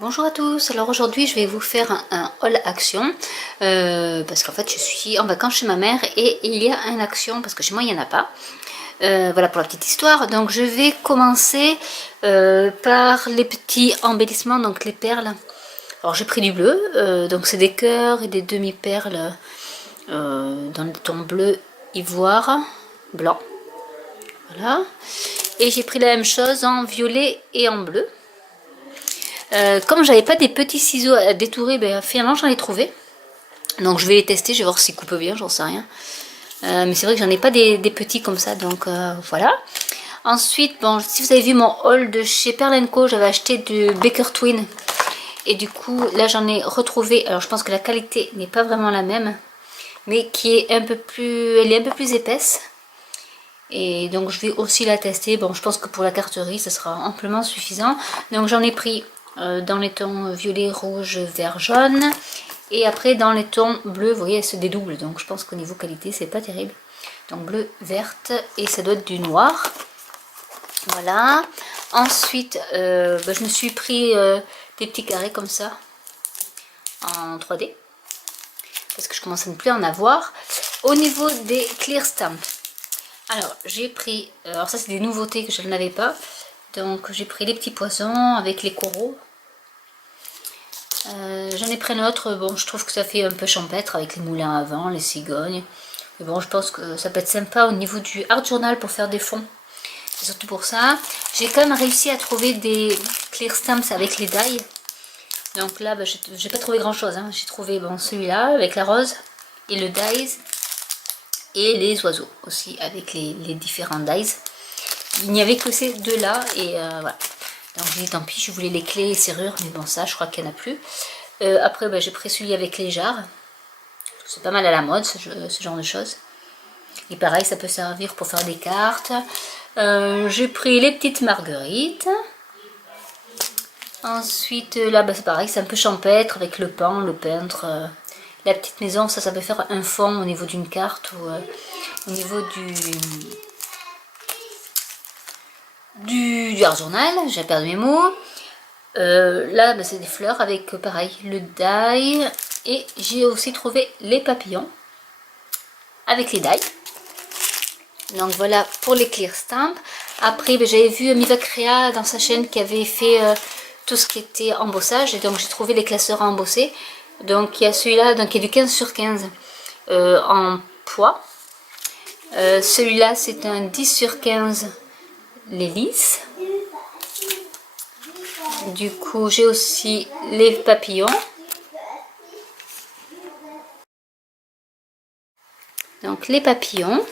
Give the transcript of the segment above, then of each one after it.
Bonjour à tous, alors aujourd'hui je vais vous faire un haul action parce qu'en fait je suis en vacances chez ma mère et il y a un action parce que chez moi il n'y en a pas. Voilà pour la petite histoire. Donc je vais commencer par les petits embellissements, donc les perles. Alors j'ai pris du bleu, donc c'est des cœurs et des demi-perles dans le ton bleu ivoire, blanc. Voilà. Et j'ai pris la même chose en violet et en bleu. Comme j'avais pas des petits ciseaux à détourer, ben, finalement j'en ai trouvé. Donc je vais les tester, je vais voir s'ils coupent bien, j'en sais rien. Mais c'est vrai que j'en ai pas des petits comme ça, donc voilà. Ensuite, bon, si vous avez vu mon haul de chez Pearl & Co, j'avais acheté du Baker Twin. Et du coup, là j'en ai retrouvé, alors je pense que la qualité n'est pas vraiment la même, mais qui est un peu plus, elle est un peu plus épaisse. Et donc je vais aussi la tester. Bon, je pense que pour la carterie, ça sera amplement suffisant. Donc j'en ai pris dans les tons violet, rouge, vert, jaune. Et après dans les tons bleu, vous voyez, elle se dédouble. Donc je pense qu'au niveau qualité, c'est pas terrible. Donc bleu, verte et ça doit être du noir. Voilà. Ensuite, je me suis pris des petits carrés comme ça en 3D. Parce que je commence à ne plus en avoir. Au niveau des clear stamps. Alors j'ai pris, alors ça c'est des nouveautés que je n'avais pas. Donc j'ai pris les petits poissons avec les coraux. J'en ai pris un autre, bon je trouve que ça fait un peu champêtre avec les moulins à vent, les cigognes. Mais bon je pense que ça peut être sympa au niveau du art journal pour faire des fonds. C'est surtout pour ça. J'ai quand même réussi à trouver des clear stamps avec les die. Donc là j'ai pas trouvé grand chose. Hein. J'ai trouvé bon, celui-là avec la rose et le dies. Et les oiseaux aussi avec les différents dies. Il n'y avait que ces deux là et voilà. Donc j'ai dit tant pis, je voulais les clés et serrures, mais bon ça je crois qu'il n'y en a plus. Après j'ai pris celui avec les jarres. C'est pas mal à la mode ce genre de choses. Et pareil ça peut servir pour faire des cartes. J'ai pris les petites marguerites. Ensuite là c'est pareil, c'est un peu champêtre avec le pain, le peintre. La petite maison, ça peut faire un fond au niveau d'une carte ou au niveau du art journal. J'ai perdu mes mots. Là, c'est des fleurs avec pareil le die. Et j'ai aussi trouvé les papillons avec les die. Donc voilà pour les clear stamps. Après, j'avais vu Miva Crea dans sa chaîne qui avait fait tout ce qui était embossage. Et donc j'ai trouvé les classeurs à embosser. Donc il y a celui-là, donc il est du 15 sur 15 en poids. Celui-là c'est un 10 sur 15 les lisses. Du coup j'ai aussi les papillons. Donc les papillons.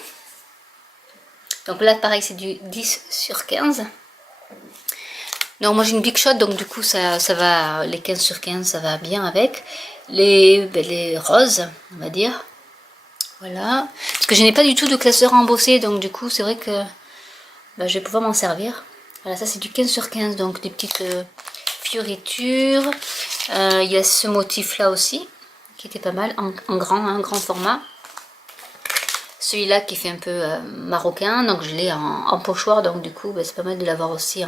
Donc là pareil c'est du 10 sur 15. Donc moi j'ai une big shot donc du coup ça va, les 15 sur 15 ça va bien avec. Les roses on va dire. Voilà. Parce que je n'ai pas du tout de classeur embossé donc du coup c'est vrai que je vais pouvoir m'en servir. Voilà, ça c'est du 15 sur 15 donc des petites fioritures. Il y a ce motif là aussi qui était pas mal en grand format. Celui-là qui fait un peu marocain, donc je l'ai en pochoir, donc du coup c'est pas mal de l'avoir aussi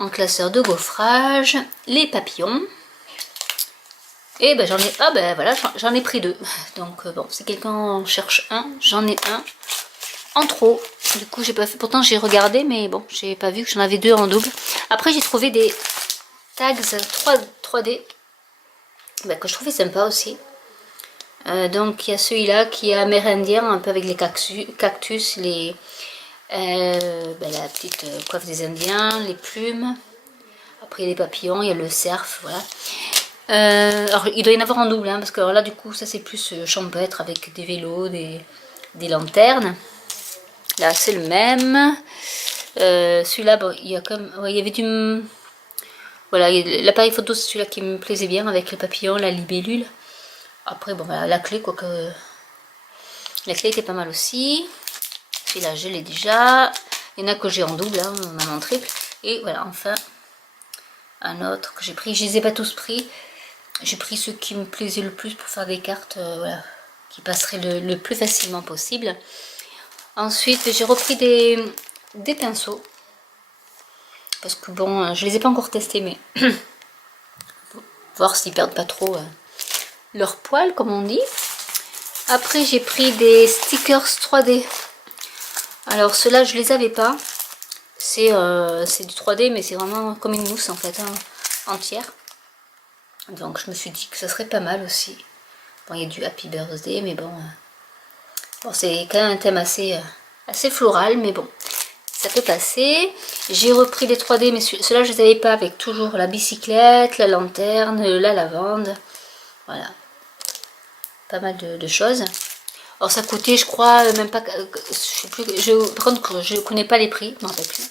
en classeur de gaufrage. Les papillons. Et j'en ai pris deux. Donc bon, si quelqu'un en cherche un, j'en ai un en trop. Du coup j'ai pas fait, pourtant j'ai regardé mais bon j'ai pas vu que j'en avais deux en double. Après j'ai trouvé des tags 3D que je trouvais sympa aussi. Donc il y a celui-là qui est amérindien un peu avec les cactus, la petite coiffe des indiens, les plumes. Après les papillons, il y a le cerf, voilà. Alors il doit y en avoir en double parce que alors là du coup ça c'est plus champêtre avec des vélos, des lanternes. Là c'est le même. Celui-là bon, il y a comme il y avait du voilà, l'appareil photo c'est celui-là qui me plaisait bien avec le papillon, la libellule. Après bon voilà, la clé quoique la clé était pas mal aussi. Celui-là je l'ai déjà. Il y en a que j'ai en double même en triple. Et voilà enfin un autre que j'ai pris. Je les ai pas tous pris. J'ai pris ceux qui me plaisaient le plus pour faire des cartes voilà, qui passeraient le plus facilement possible. Ensuite j'ai repris des pinceaux. Parce que bon, je les ai pas encore testés mais voir s'ils perdent pas trop leur poil, comme on dit. Après, j'ai pris des stickers 3D. Alors, ceux-là, je les avais pas. C'est du 3D, mais c'est vraiment comme une mousse, en fait, hein, entière. Donc, je me suis dit que ça serait pas mal aussi. Bon, il y a du Happy Birthday, mais bon... bon, c'est quand même un thème assez floral, mais bon, ça peut passer. J'ai repris les 3D, mais ceux-là, je les avais pas, avec toujours la bicyclette, la lanterne, la lavande. Voilà. Pas mal de choses. Alors ça coûtait, je crois, même pas... Je sais plus, par contre, je connais pas les prix, je m'en rappelle plus.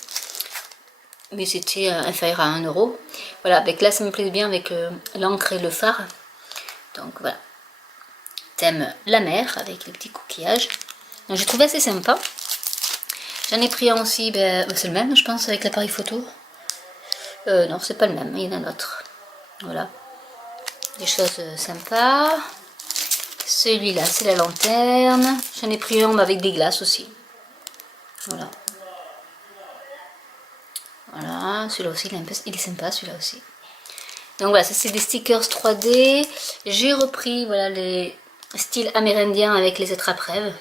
Mais c'était inférieur à 1 euro. Voilà, avec là, ça me plaît bien avec l'encre et le fard. Donc voilà. Thème la mer, avec les petits coquillages. Donc j'ai trouvé assez sympa. J'en ai pris un aussi, c'est le même, je pense, avec l'appareil photo. Non, c'est pas le même, il y en a un autre. Voilà. Des choses sympas. Celui-là, c'est la lanterne. J'en ai pris un avec des glaces aussi. Voilà. Voilà, celui-là aussi, il est sympa, celui-là aussi. Donc voilà, ça c'est des stickers 3D. J'ai repris, voilà, les styles amérindiens avec les attrape-rêves.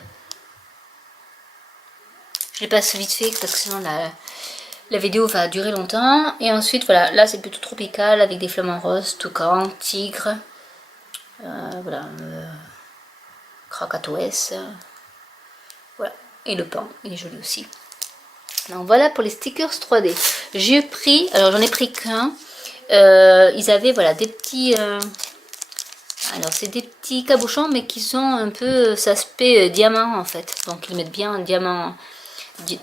Je les passe vite fait parce que sinon la vidéo va durer longtemps. Et ensuite, voilà, là c'est plutôt tropical avec des flamants roses, toucans, tigres. Voilà, Krakatoès. Voilà, et le pan, il est joli aussi. Donc voilà pour les stickers 3D. J'ai pris, alors j'en ai pris qu'un. Ils avaient, voilà, des petits... alors c'est des petits cabochons, mais qui sont un peu cet aspect diamant en fait. Donc ils mettent bien un diamant...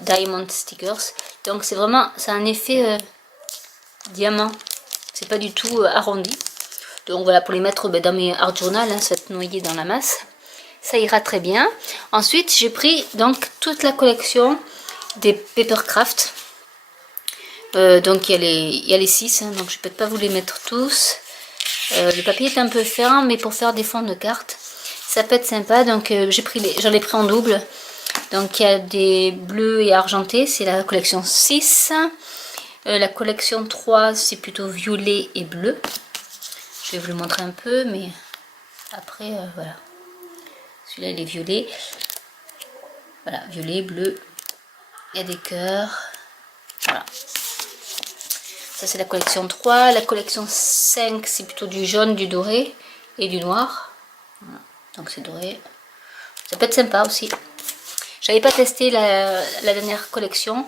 Diamond stickers, donc c'est vraiment, c'est un effet diamant, c'est pas du tout arrondi. Donc voilà, pour les mettre dans mes art journal, hein, ça va être noyé dans la masse, ça ira très bien. Ensuite j'ai pris donc toute la collection des Papercraft, donc il y a les 6, hein, donc je peux pas vous les mettre tous. Le papier est un peu ferme, mais pour faire des fonds de cartes ça peut être sympa. Donc j'en ai pris en double. Donc il y a des bleus et argentés, c'est la collection 6. La collection 3, c'est plutôt violet et bleu. Je vais vous le montrer un peu, mais après, voilà. Celui-là, il est violet. Voilà, violet, bleu. Il y a des cœurs. Voilà. Ça, c'est la collection 3. La collection 5, c'est plutôt du jaune, du doré et du noir. Voilà. Donc c'est doré. Ça peut être sympa aussi. J'avais pas testé la dernière collection.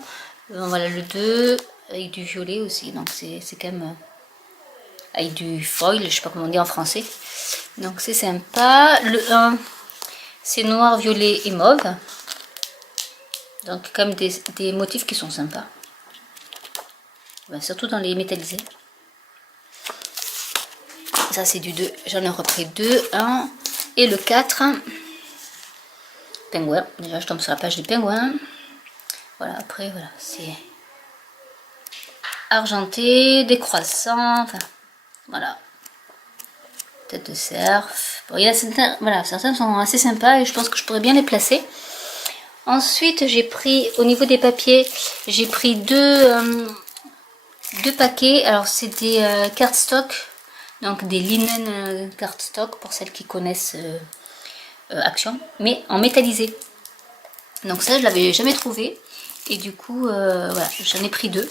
Voilà le 2 avec du violet aussi. Donc c'est quand même avec du foil, je sais pas comment on dit en français. Donc c'est sympa. Le 1, c'est noir, violet et mauve. Donc quand même des motifs qui sont sympas. Ben, surtout dans les métallisés. Ça c'est du 2. J'en ai repris 2, 1 et le 4. Pingouin, déjà je tombe sur la page des pingouins. Voilà, après voilà, c'est argenté, des croissants, enfin voilà, tête de cerf. Bon, il y a certains, voilà, certains sont assez sympas et je pense que je pourrais bien les placer. Ensuite j'ai pris, au niveau des papiers, j'ai pris deux paquets. Alors c'est des cardstock, donc des linen cardstock pour celles qui connaissent Action, mais en métallisé. Donc ça je l'avais jamais trouvé et du coup voilà, j'en ai pris 2.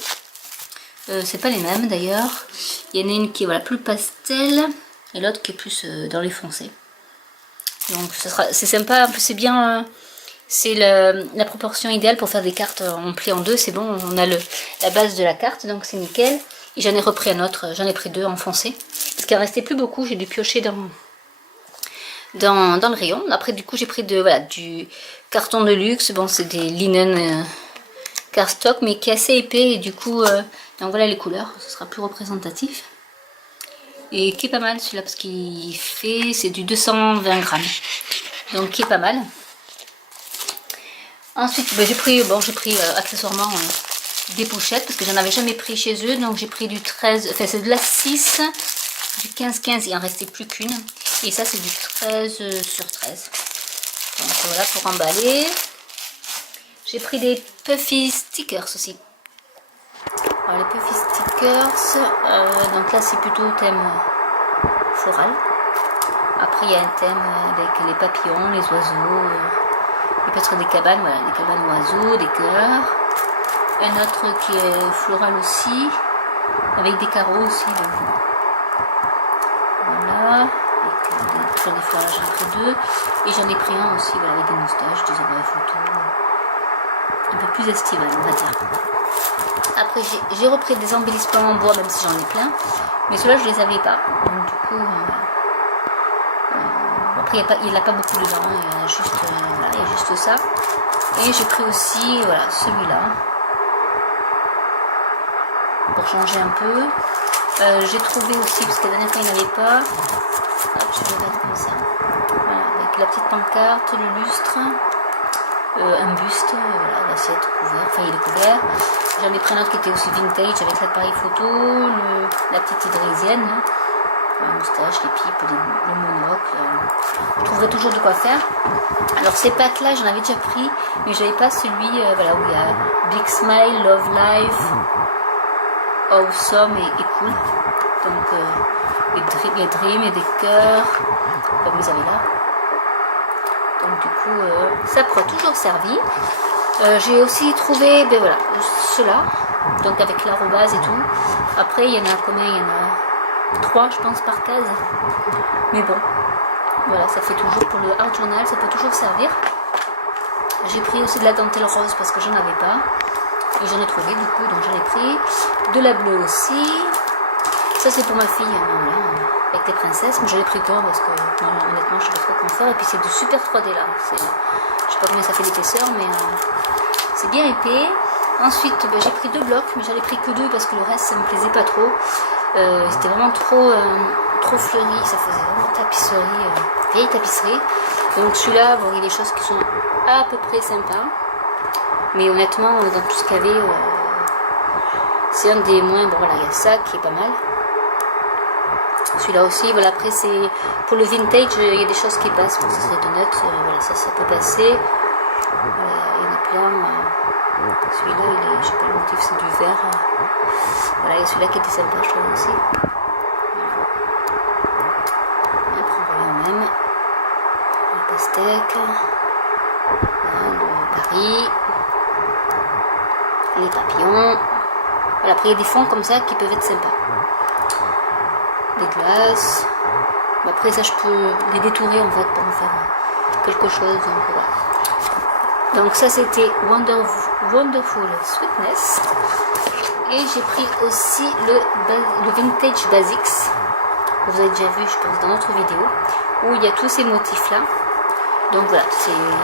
C'est pas les mêmes d'ailleurs. Il y en a une qui est voilà, plus pastel et l'autre qui est plus dans les foncés. Donc c'est sympa, c'est bien, c'est la proportion idéale pour faire des cartes en pli en deux. C'est bon, on a la base de la carte, donc c'est nickel. Et j'en ai repris un autre, j'en ai pris 2 en foncé parce qu'il en restait plus beaucoup. J'ai dû piocher dans le rayon. Après du coup j'ai pris voilà, du carton de luxe. Bon, c'est des linen cardstock mais qui est assez épais et du coup donc voilà les couleurs, ce sera plus représentatif et qui est pas mal celui-là parce qu'il fait, c'est du 220 grammes, donc qui est pas mal. Ensuite j'ai pris accessoirement des pochettes parce que j'en avais jamais pris chez eux, donc j'ai pris du 13, enfin c'est de la 6, du 15-15, il en restait plus qu'une. Et ça c'est du 13 sur 13. Donc voilà pour emballer. J'ai pris des puffy stickers aussi. Voilà les puffy stickers. Donc là c'est plutôt thème floral. Après il y a un thème avec les papillons, les oiseaux, peut-être des cabanes, voilà, des cabanes oiseaux, des cœurs. Un autre qui est floral aussi, avec des carreaux aussi. Donc, voilà, sur des fleurs, j'en ai pris 2. Et j'en ai pris un aussi, voilà, avec des moustaches, des appareils photo. Un peu plus estival, on va dire. Après, j'ai repris des embellissements en bois, même si j'en ai plein. Mais ceux-là, je les avais pas. Donc, du coup, après, il n'y a pas beaucoup dedans. Il y a juste, voilà, il y a juste ça. Et j'ai pris aussi, voilà, celui-là. Pour changer un peu. J'ai trouvé aussi, parce que la dernière fois, il n'y en avait pas. Hop, je vais le mettre comme ça. Voilà, avec la petite pancarte, le lustre. Un buste, voilà, l'assiette couverte, enfin il est couvert. J'en ai pris un autre qui était aussi vintage avec l'appareil photo, la petite hydrésienne, la moustache, les pipes, le monocle. Je trouverai toujours de quoi faire. Alors ces packs là j'en avais déjà pris, mais j'avais pas celui voilà, où il y a Big Smile, Love Life, Awesome et Cool. Donc les dreams et des cœurs, comme vous avez là. Donc du coup, ça pourrait toujours servir. J'ai aussi trouvé, ben voilà, ceux-là, donc avec l'arrobase et tout. Après, il y en a combien? Il y en a 3, je pense, par case. Mais bon, voilà, ça fait toujours pour le art journal, ça peut toujours servir. J'ai pris aussi de la dentelle rose parce que j'en avais pas. Et j'en ai trouvé du coup, donc j'en ai pris. De la bleue aussi. Ça c'est pour ma fille, voilà, avec les princesses, mais j'en ai pris qu'un parce que honnêtement je sais pas trop comment faire. Et puis c'est du super 3D là, je sais pas combien ça fait d'épaisseur, mais c'est bien épais. Ensuite ben, j'ai pris 2 blocs, mais j'en ai pris que 2 parce que le reste ça me plaisait pas trop. C'était vraiment trop fleuri, ça faisait vraiment tapisserie, vieille tapisserie. Donc celui-là, bon, il y a des choses qui sont à peu près sympas, mais honnêtement dans tout ce qu'il y avait, c'est un des moins. Bon voilà, il y a ça qui est pas mal. Celui-là aussi, voilà, après c'est pour le vintage, il y a des choses qui passent, bon, ça c'est donuts, voilà, ça peut passer. Il y en a plein. Celui-là, je sais pas le motif, c'est du vert. Voilà, il y a celui-là qui était sympa, je trouve aussi. Après on revient même. La pastèque. Voilà, le Paris. Les papillons. Voilà, après il y a des fonds comme ça qui peuvent être sympas. Des glaces. Bon, après ça je peux les détourer en fait pour en faire quelque chose. Donc voilà. Donc ça c'était Wonderful Sweetness. Et j'ai pris aussi le Vintage Basics. Vous avez déjà vu je pense dans notre vidéo. Où il y a tous ces motifs là. Donc voilà,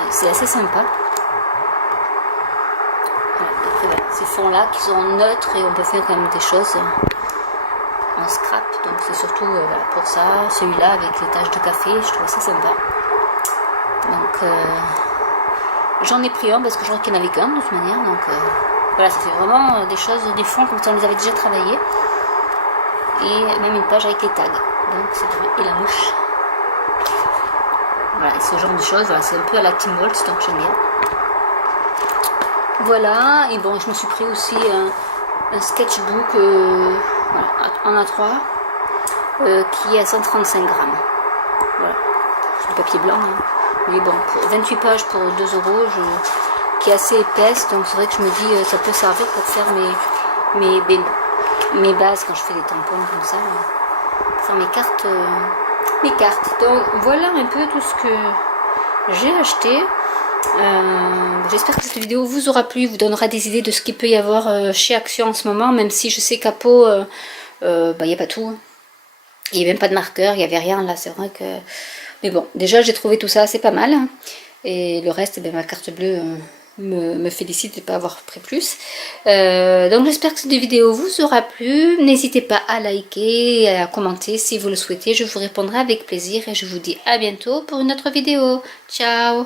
c'est assez sympa. Voilà, après voilà, ces fonds là qui sont neutres et on peut faire quand même des choses en scrap, donc c'est surtout voilà, pour ça. Celui-là avec les taches de café, je trouve ça sympa. Donc j'en ai pris un parce que je crois qu'il n'y en avait qu'un de toute manière. Donc voilà, ça fait vraiment des choses, des fonds comme ça on les avait déjà travaillés. Et même une page avec les tags. Donc c'est bien. Et la mouche. Voilà, ce genre de choses, voilà, c'est un peu à la Tim Holtz, donc j'aime bien. Voilà, et bon, je me suis pris aussi un sketchbook voilà, en A3 qui est à 135 grammes. Voilà, c'est du papier blanc. Hein. Mais bon, pour 28 pages pour 2 €, qui est assez épaisse, donc c'est vrai que je me dis ça peut servir pour faire mes bases quand je fais des tampons comme ça. Pour faire mes cartes. Donc voilà un peu tout ce que j'ai acheté. J'espère que cette vidéo vous aura plu, vous donnera des idées de ce qu'il peut y avoir chez Action en ce moment, même si je sais qu'à Pau, il n'y a pas tout. Il n'y a même pas de marqueur, il n'y avait rien là, c'est vrai que... Mais bon, déjà j'ai trouvé tout ça, c'est pas mal. Hein. Et le reste, ma carte bleue me félicite de ne pas avoir pris plus. Donc j'espère que cette vidéo vous aura plu. N'hésitez pas à liker et à commenter si vous le souhaitez. Je vous répondrai avec plaisir et je vous dis à bientôt pour une autre vidéo. Ciao!